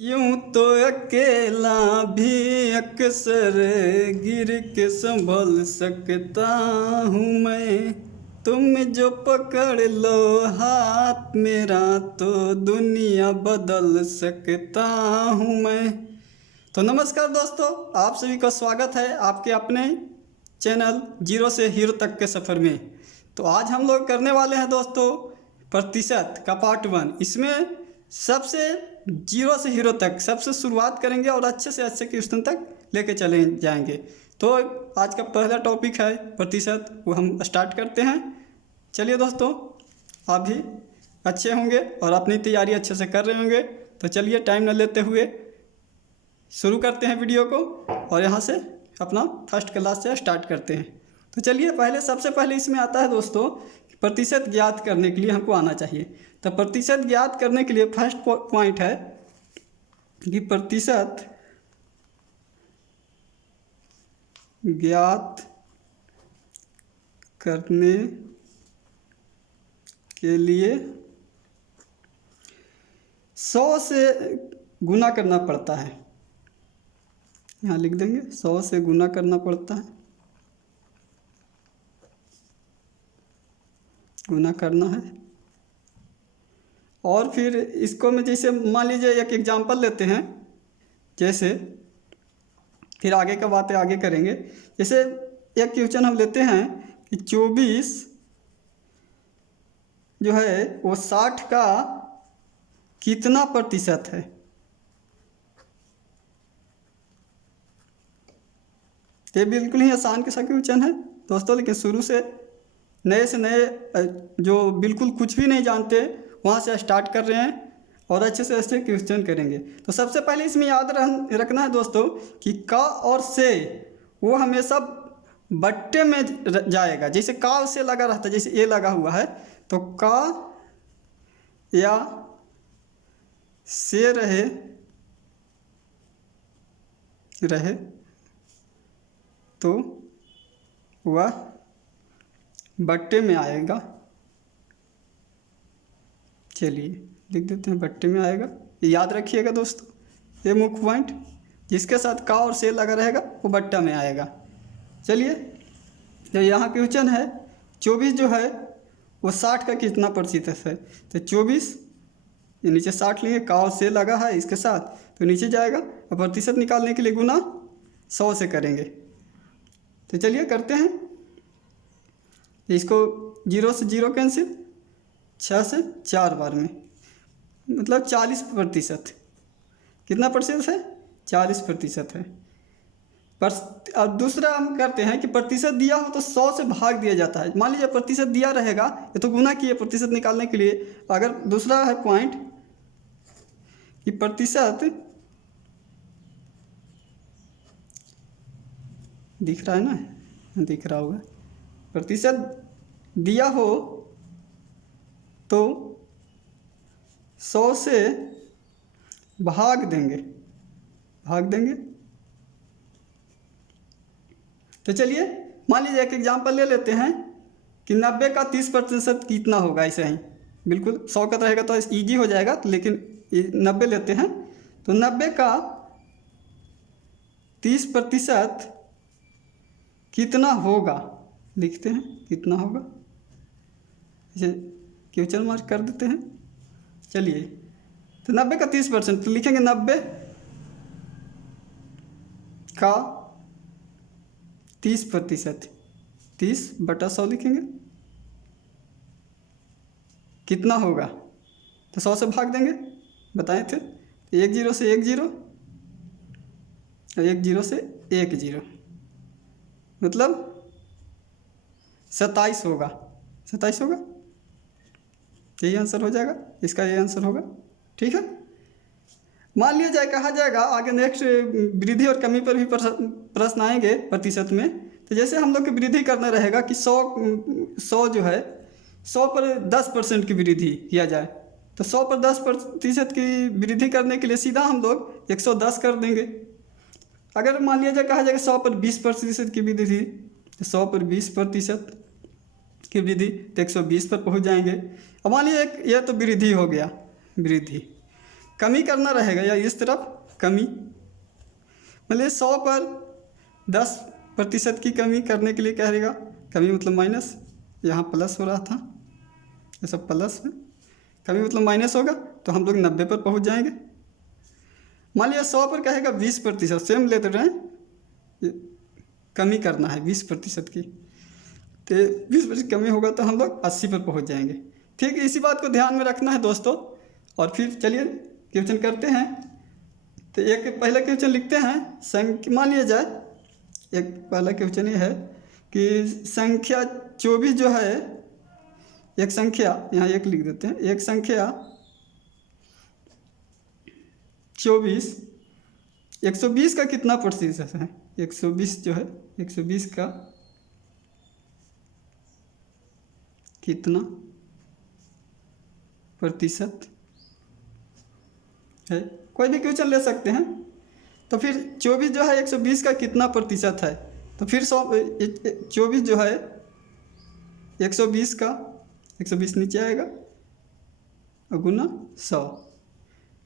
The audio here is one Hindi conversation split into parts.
यूं तो अकेला भी अक्सर गिर के संभल सकता हूँ मैं। तुम जो पकड़ लो हाथ मेरा तो दुनिया बदल सकता हूँ मैं। तो नमस्कार दोस्तों, आप सभी का स्वागत है आपके अपने चैनल जीरो से हीरो तक के सफ़र में। तो आज हम लोग करने वाले हैं दोस्तों प्रतिशत का पार्ट 1। इसमें सबसे जीरो से हीरो तक सबसे शुरुआत करेंगे और अच्छे से अच्छे क्वेश्चन तक लेके चले जाएंगे। तो आज का पहला टॉपिक है प्रतिशत, वो हम स्टार्ट करते हैं। चलिए दोस्तों, आप भी अच्छे होंगे और अपनी तैयारी अच्छे से कर रहे होंगे। तो चलिए टाइम न लेते हुए शुरू करते हैं वीडियो को और यहाँ से अपना फर्स्ट क्लास से स्टार्ट करते हैं। तो चलिए सबसे पहले इसमें आता है दोस्तों प्रतिशत ज्ञात करने के लिए हमको आना चाहिए। तो प्रतिशत ज्ञात करने के लिए फर्स्ट पॉइंट है कि प्रतिशत ज्ञात करने के लिए 100 से गुना करना पड़ता है। यहाँ लिख देंगे 100 से गुना करना पड़ता है, गुना करना है। और फिर इसको मैं जैसे मान लीजिए एक एग्जांपल लेते हैं, जैसे फिर आगे का बातें आगे करेंगे। जैसे एक क्वेश्चन हम लेते हैं कि 24 जो है वो 60 का कितना प्रतिशत है। ये बिल्कुल ही आसान सा क्वेश्चन है दोस्तों, लेकिन शुरू से नए जो बिल्कुल कुछ भी नहीं जानते वहाँ से स्टार्ट कर रहे हैं और अच्छे से अच्छे क्वेश्चन करेंगे। तो सबसे पहले इसमें याद रखना है दोस्तों कि का और से वो हमेशा बट्टे में जाएगा। जैसे का से लगा रहता है, जैसे ए लगा हुआ है तो का या से रहे तो वह बट्टे में आएगा। चलिए लिख देते हैं बट्टे में आएगा। ये याद रखिएगा दोस्तों, ये मुख्य पॉइंट, जिसके साथ का और से लगा रहेगा वो बट्टा में आएगा। चलिए तो यहाँ क्वेश्चन है 24 जो है वो 60 का कितना प्रतिशत है। तो 24 ये नीचे 60 लेंगे, का और से लगा है इसके साथ तो नीचे जाएगा और प्रतिशत निकालने के लिए गुना 100 से करेंगे। तो चलिए करते हैं। इसको 0 से 0 कैंसिल, 6 से 4 बार में, मतलब 40%। कितना प्रतिशत है? 40% है। अब दूसरा हम करते हैं कि प्रतिशत दिया हो तो 100 से भाग दिया जाता है। मान लीजिए प्रतिशत दिया रहेगा, ये तो गुना किए प्रतिशत निकालने के लिए। अगर दूसरा है पॉइंट कि प्रतिशत दिख रहा है ना, दिख रहा होगा, प्रतिशत दिया हो तो 100 से भाग देंगे। तो चलिए मान लीजिए एक एग्जांपल ले लेते हैं कि 90 का 30% कितना होगा। ऐसे ही बिल्कुल 100 का रहेगा तो ईजी हो जाएगा, तो लेकिन 90 लेते हैं। तो 90 का 30% कितना होगा, लिखते हैं कितना होगा, इसे क्वेश्चन मार्क कर देते हैं। चलिए तो 90 का 30% तो लिखेंगे 90 का 30%, 30/100 लिखेंगे। कितना होगा तो 100 से भाग देंगे, बताए थे। 1 0 से 1 0 और 1 0 से 1 0, मतलब 27 होगा। 27 होगा, यही आंसर हो जाएगा इसका, ये आंसर होगा। ठीक है, मान लिया जाए, कहा जाएगा आगे नेक्स्ट वृद्धि और कमी पर भी प्रश्न आएंगे प्रतिशत में। तो जैसे हम लोग की वृद्धि करना रहेगा कि 100 जो है 100 पर 10% की वृद्धि किया जाए, तो 100 पर 10% की वृद्धि करने के लिए सीधा हम लोग 110 कर देंगे। अगर मान लिया जाए कहा जाएगा 100 पर 20% की वृद्धि, तो 100 पर 20% की वृद्धि तो 120 पर पहुंच जाएंगे। अब मान लीजिए ये तो वृद्धि हो गया, वृद्धि कमी करना रहेगा, या इस तरफ कमी, मतलब 100 पर 10% की कमी करने के लिए क्या रहेगा, कमी मतलब माइनस, यहाँ प्लस हो रहा था, ये सब प्लस है, कमी मतलब माइनस होगा, तो हम लोग 90 पर पहुँच जाएंगे। मान लिया 100 पर कहेगा 20%, सेम लेते रहे, कमी करना है 20% की, तो 20% कमी होगा तो हम लोग 80 पर पहुंच जाएंगे। ठीक है, इसी बात को ध्यान में रखना है दोस्तों। और फिर चलिए क्वेश्चन करते हैं। तो एक पहला क्वेश्चन लिखते हैं, मान लिया जाए एक पहला क्वेश्चन ये है कि संख्या 24 जो है, एक संख्या, यहाँ एक लिख देते हैं, एक संख्या 24 120 का कितना प्रतिशत है, 120 जो है 120 का कितना प्रतिशत है, कोई भी क्वेश्चन ले सकते हैं। तो फिर 24 जो है 120 का कितना प्रतिशत है, तो फिर 24 जो है 120 का, 120 नीचे आएगा और गुना 100,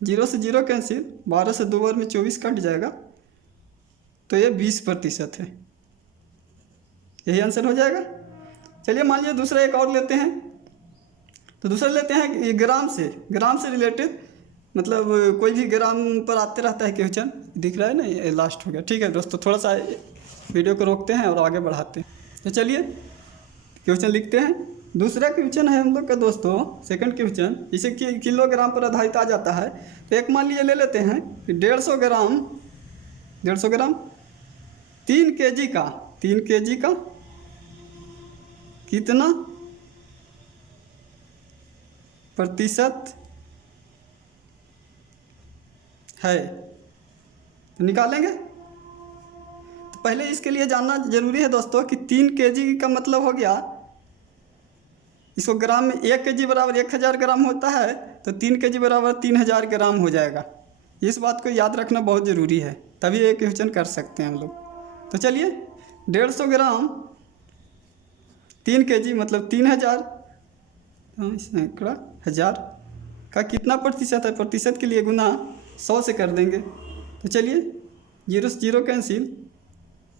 0 से 0 कैंसिल, 12 से 2 बार में 24 कट जाएगा, तो ये 20% है, यही आंसर हो जाएगा। चलिए मान लीजिए दूसरा एक और लेते हैं। तो दूसरा लेते हैं ग्राम से रिलेटेड, मतलब कोई भी ग्राम पर आते रहता है क्वेश्चन, दिख रहा है ना, ये लास्ट हो गया। ठीक है दोस्तों, थोड़ा सा वीडियो को रोकते हैं और आगे बढ़ाते हैं। तो चलिए क्वेश्चन लिखते हैं। दूसरा क्वेश्चन है हम लोग का दोस्तों, सेकंड क्वेश्चन, इसे किलोग्राम पर आधारित आ जाता है। तो एक मान लीजिए ले लेते हैं कि 150 ग्राम 3 kg का कितना प्रतिशत है, तो निकालेंगे। तो पहले इसके लिए जानना जरूरी है दोस्तों कि 3 kg का मतलब हो गया, इसको ग्राम में 1 kg बराबर 1000 ग्राम होता है, तो 3 kg बराबर 3000 ग्राम हो जाएगा। इस बात को याद रखना बहुत ज़रूरी है, तभी ये क्वेश्चन कर सकते हैं हम लोग। तो चलिए 150 ग्राम 3 kg मतलब 3000, सैकड़ा हज़ार का कितना प्रतिशत है, प्रतिशत के लिए गुना 100 से कर देंगे। तो चलिए 0 से 0 कैंसिल,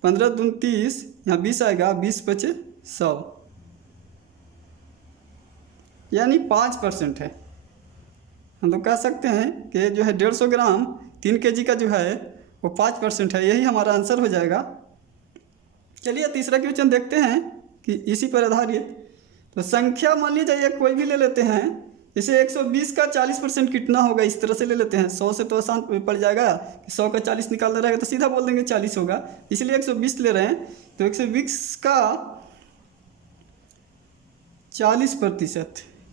15 दूनी 30, यहाँ 20 आएगा, 20 बचे 100, यानी 5% है। हम लोग कह सकते हैं कि जो है 150 ग्राम 3 kg का जो है वो 5% है, यही हमारा आंसर हो जाएगा। चलिए तीसरा क्वेश्चन देखते हैं कि इसी पर आधारित। तो संख्या मान लीजिए कोई भी ले लेते हैं, जैसे 120 का 40% कितना होगा, इस तरह से ले लेते हैं। 100 से तो आसान पड़ जाएगा कि 100 का 40 निकालना रहेगा, तो सीधा बोल देंगे 40 होगा, इसलिए 120 ले रहे हैं। तो 120 का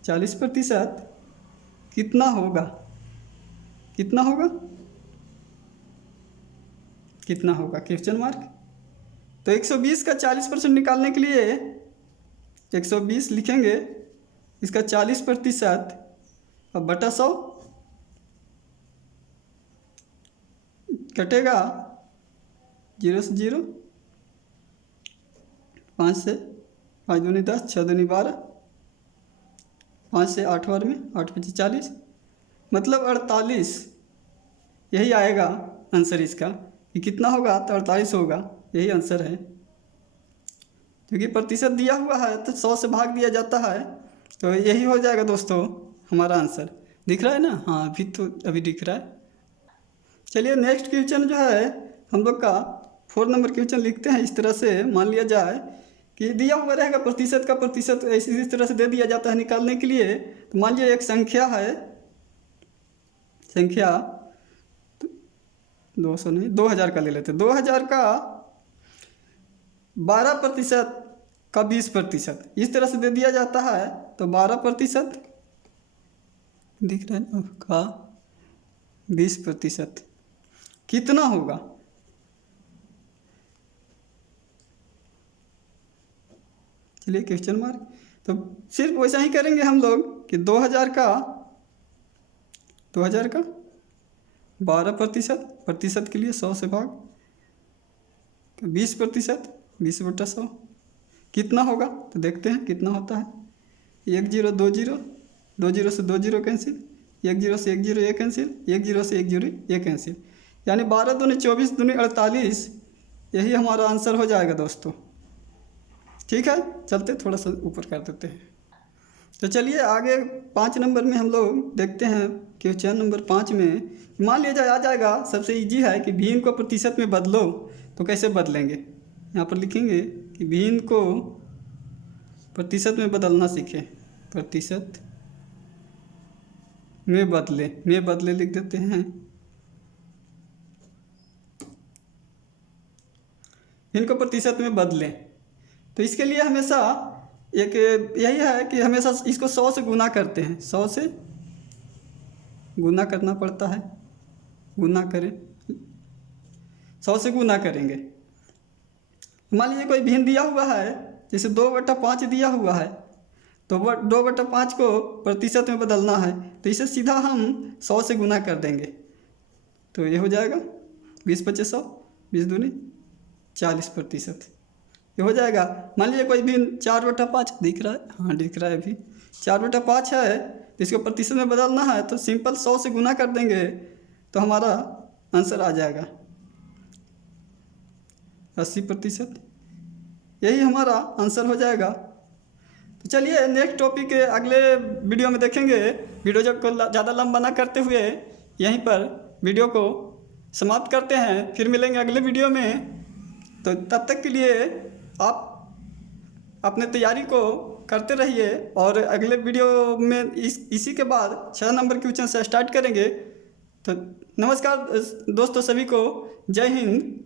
40% कितना होगा, कितना होगा क्वेश्चन मार्क। तो 120 का 40% निकालने के लिए 120 लिखेंगे, इसका 40% और बटा 100 कटेगा, 0 से 0, 5 से 5 दूनी 10, 6 दूनी 12, 5 से 8 बार में 8 5 40, मतलब 48। यही आएगा आंसर इसका, कि कितना होगा, तो 48 होगा, यही आंसर है। क्योंकि प्रतिशत दिया हुआ है तो 100 से भाग दिया जाता है, तो यही हो जाएगा दोस्तों हमारा आंसर। दिख रहा है ना, हाँ अभी दिख रहा है। चलिए नेक्स्ट क्वेश्चन जो है हम लोग का 4 नंबर क्वेश्चन लिखते हैं। इस तरह से मान लिया जाए कि दिया हुआ रहेगा प्रतिशत का प्रतिशत, इस तरह से दे दिया जाता है निकालने के लिए। तो मान लीजिए एक संख्या है, संख्या 200 नहीं 2000 का ले लेते हैं। 2000 का 12% का 20%, इस तरह से दे दिया जाता है। तो 12% दिख रहा है ना, का 20% कितना होगा। चलिए क्वेश्चन मार्क। तो सिर्फ वैसा ही करेंगे हम लोग कि 2000 का 12%, प्रतिशत के लिए 100 से भाग, 20%, 20 बटा 100 कितना होगा। तो देखते हैं कितना होता है। 1 0 2 0, 2 0 से 2 0 कैंसिल, एक जीरो से एक जीरो ये कैंसिल, एक जीरो से एक जीरो ये कैंसिल, यानी 12 दूनी 24 दूनी 48, यही हमारा आंसर हो जाएगा दोस्तों। ठीक है, चलते थोड़ा सा ऊपर कर देते हैं। तो चलिए आगे 5 नंबर में हम लोग देखते हैं। क्वेश्चन नंबर 5 में मान लिया आ जाएगा, सबसे इजी है कि भिन्न को प्रतिशत में बदलो, तो कैसे बदलेंगे। यहाँ पर लिखेंगे कि भिन्न को प्रतिशत में बदलना सीखें, प्रतिशत में बदले लिख देते हैं। भिन्न को प्रतिशत में बदलें, तो इसके लिए हमेशा एक यही है कि हमेशा इसको 100 से गुना करते हैं, 100 से गुना करना पड़ता है। गुना करें, 100 से गुना करेंगे। मान लीजिए कोई भिन्न दिया हुआ है, जैसे 2/5 दिया हुआ है, तो 2/5 को प्रतिशत में बदलना है, तो इसे सीधा हम 100 से गुना कर देंगे, तो ये हो जाएगा 20×5 100, 20 दूनी 40%, ये हो जाएगा। मान लीजिए कोई भी 4/5 दिख रहा है, हाँ दिख रहा है अभी 4/5 है, तो इसको प्रतिशत में बदलना है, तो सिंपल 100 से गुना कर देंगे, तो हमारा आंसर आ जाएगा 80%, यही हमारा आंसर हो जाएगा। तो चलिए नेक्स्ट टॉपिक अगले वीडियो में देखेंगे। वीडियो को ज़्यादा लंबा ना करते हुए यहीं पर वीडियो को समाप्त करते हैं, फिर मिलेंगे अगले वीडियो में। तो तब तक के लिए आप अपने तैयारी को करते रहिए, और अगले वीडियो में इसी के बाद 6 नंबर क्वेश्चन से स्टार्ट करेंगे। तो नमस्कार दोस्तों, सभी को जय हिंद।